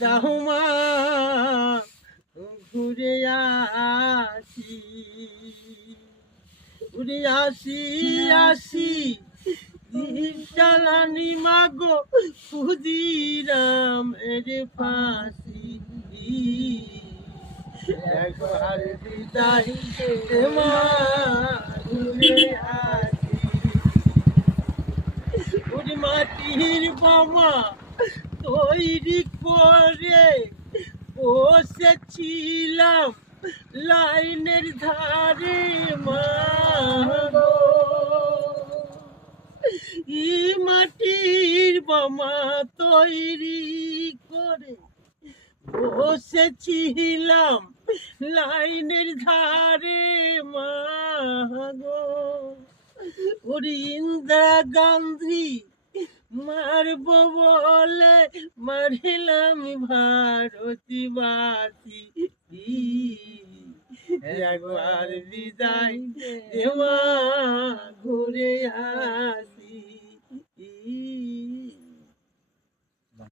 যাও মা ঘুরে আসি, ঘুরে আসি আসি চালানি মাগো ক্ষুদিরাম রে ফাঁসি। একবার বিদায় দে মা ঘুরে আসি। ওরে মাটির বোমা তৈরি করে বসেছিলাম লাইনের ধারে মা গো। ই মাটির বোমা তৈরি করে বসেছিলাম লাইনের ধারে মা গো। ওরে ইন্দিরা গান্ধী মারব বলে মারিলাম ভারতীবাসী। একবার বিদায় দে মা ঘুরে আসি।